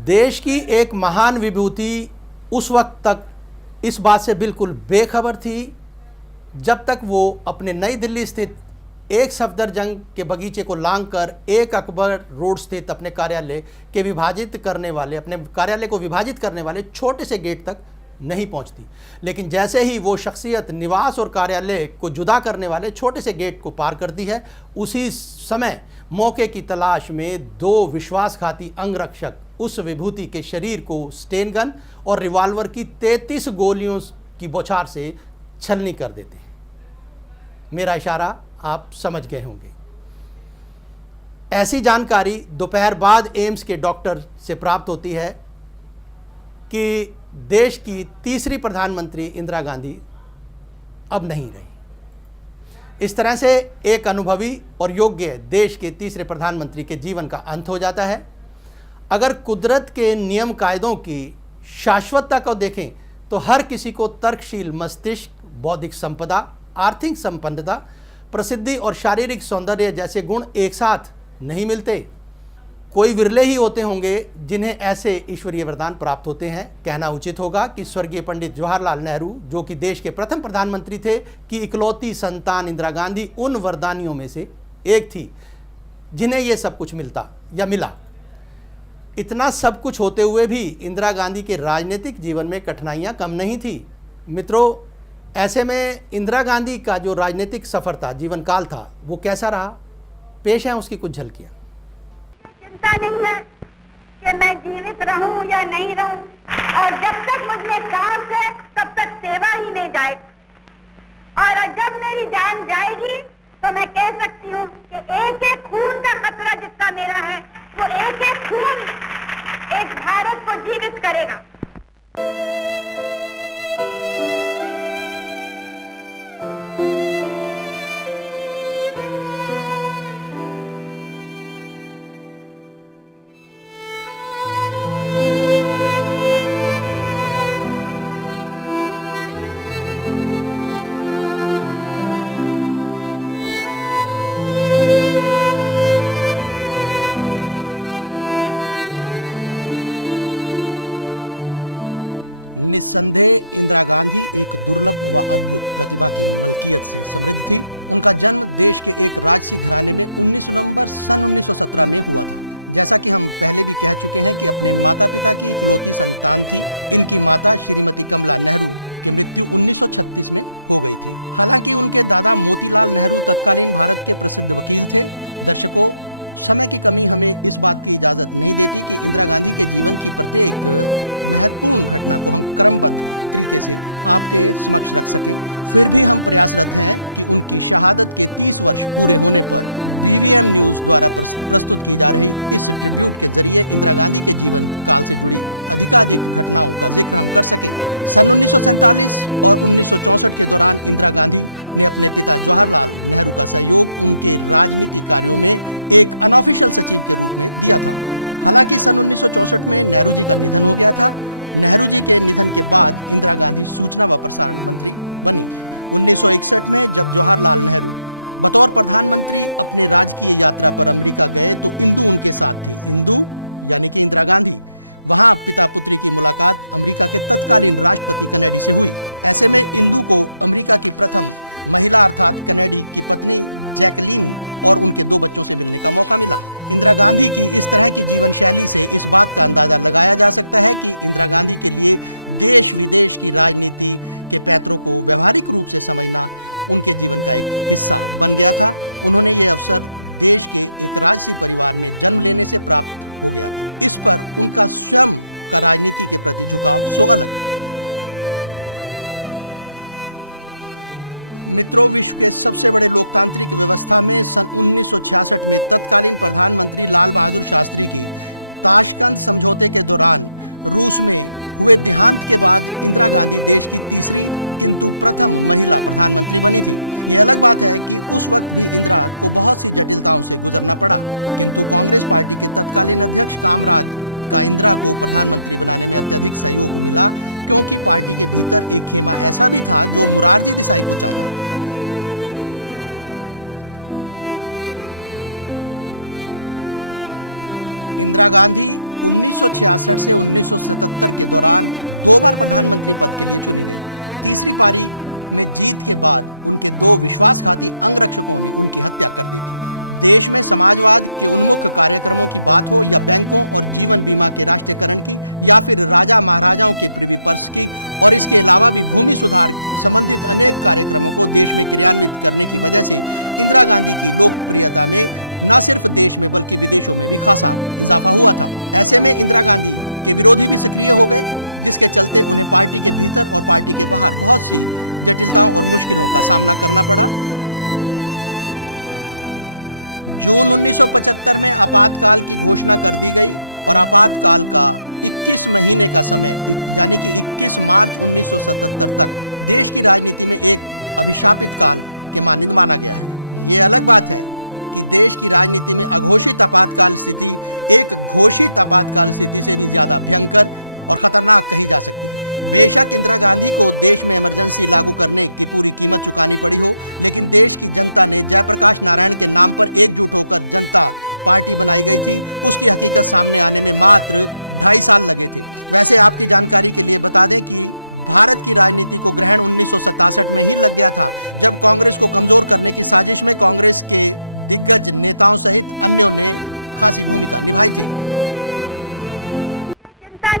देश की एक महान विभूति उस वक्त तक इस बात से बिल्कुल बेखबर थी जब तक वो अपने नई दिल्ली स्थित एक सफदरजंग के बगीचे को लांघकर एक अकबर रोड स्थित अपने कार्यालय को विभाजित करने वाले छोटे से गेट तक नहीं पहुंचती। लेकिन जैसे ही वो शख्सियत निवास और कार्यालय को जुदा करने वाले छोटे से गेट को पार करती है, उसी समय मौके की तलाश में दो विश्वासघाती अंगरक्षक उस विभूति के शरीर को स्टेन गन और रिवॉल्वर की 33 गोलियों की बौछार से छलनी कर देते हैं। मेरा इशारा आप समझ गए होंगे। ऐसी जानकारी दोपहर बाद एम्स के डॉक्टर से प्राप्त होती है कि देश की तीसरी प्रधानमंत्री इंदिरा गांधी अब नहीं रही। इस तरह से एक अनुभवी और योग्य देश के तीसरे प्रधानमंत्री के जीवन का अंत हो जाता है। अगर कुदरत के नियम कायदों की शाश्वतता को देखें तो हर किसी को तर्कशील मस्तिष्क, बौद्धिक संपदा, आर्थिक संपन्नता, प्रसिद्धि और शारीरिक सौंदर्य जैसे गुण एक साथ नहीं मिलते। कोई विरले ही होते होंगे जिन्हें ऐसे ईश्वरीय वरदान प्राप्त होते हैं। कहना उचित होगा कि स्वर्गीय पंडित जवाहरलाल नेहरू, जो कि देश के प्रथम प्रधानमंत्री थे, कि इकलौती संतान इंदिरा गांधी उन वरदानियों में से एक थी जिन्हें यह सब कुछ मिला। इतना सब कुछ होते हुए भी इंदिरा गांधी के राजनीतिक जीवन में कठिनाइयां कम नहीं थी। मित्रों, ऐसे में इंदिरा गांधी का जो राजनीतिक सफर था, जीवन काल था, वो कैसा रहा, पेश है उसकी कुछ झलकियां। चिंता नहीं है कि मैं जीवित रहूं या नहीं रहूं, और जब तक मुझे सांस है तब तक सेवा ही नहीं जाए, और जब मेरी जान जाएगी तो मैं कह सकती हूँ कि एक एक खून का खतरा जिसका मेरा है, वो एक एक खून एक भारत को जीवित करेगा।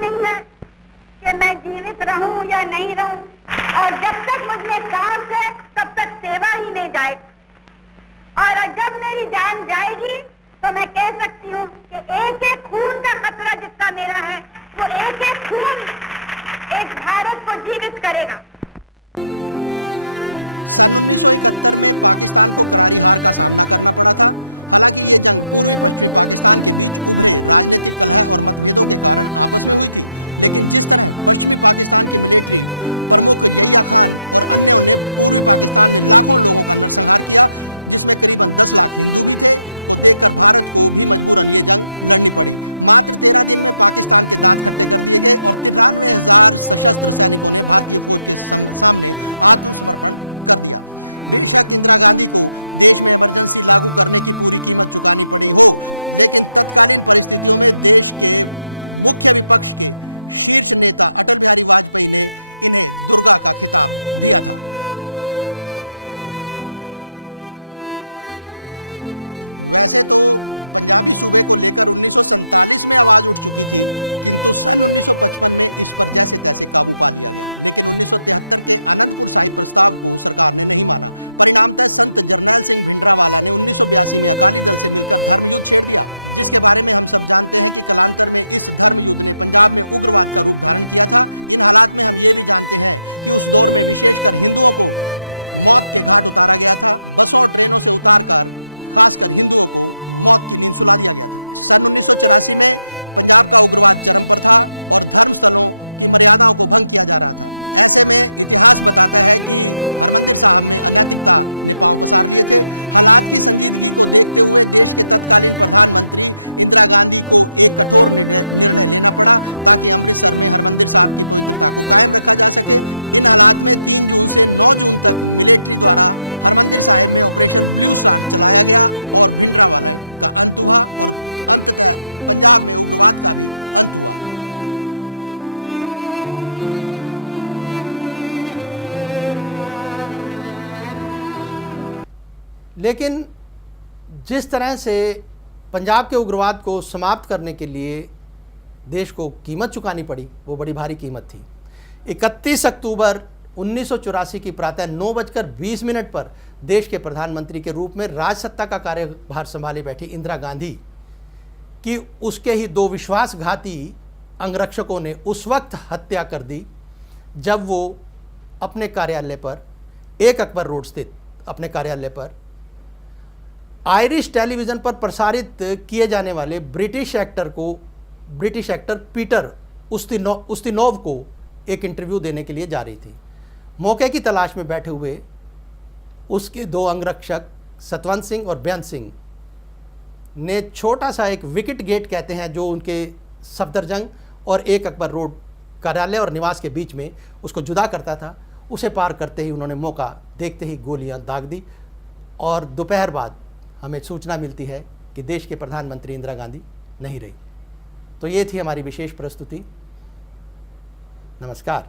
नहीं है कि मैं जीवित रहूं या नहीं रहूं, और जब तक मुझमें सांस है तब तक सेवा ही नहीं जाए, और जब मेरी जान जाएगी तो मैं कह सकती हूँ कि एक एक खून का खतरा जितना मेरा है, वो एक एक खून एक भारत को जीवित करेगा। लेकिन जिस तरह से पंजाब के उग्रवाद को समाप्त करने के लिए देश को कीमत चुकानी पड़ी, वो बड़ी भारी कीमत थी। 31 अक्टूबर 1984 की प्रातः 9:20 पर देश के प्रधानमंत्री के रूप में राजसत्ता का कार्यभार संभाले बैठी इंदिरा गांधी की उसके ही दो विश्वासघाती अंगरक्षकों ने उस वक्त हत्या कर दी जब वो अपने कार्यालय पर 1 अकबर रोड स्थित अपने कार्यालय पर आयरिश टेलीविज़न पर प्रसारित किए जाने वाले ब्रिटिश एक्टर पीटर उस्तिनोव को एक इंटरव्यू देने के लिए जा रही थी। मौके की तलाश में बैठे हुए उसके दो अंगरक्षक सतवंत सिंह और बेअंत सिंह ने छोटा सा एक विकेट गेट कहते हैं जो उनके सफदरजंग और 1 अकबर रोड कार्यालय और निवास के बीच में उसको जुदा करता था, उसे पार करते ही उन्होंने मौका देखते ही गोलियां दाग दी और दोपहर बाद हमें सूचना मिलती है कि देश के प्रधानमंत्री इंदिरा गांधी नहीं रही। तो ये थी हमारी विशेष प्रस्तुति। नमस्कार।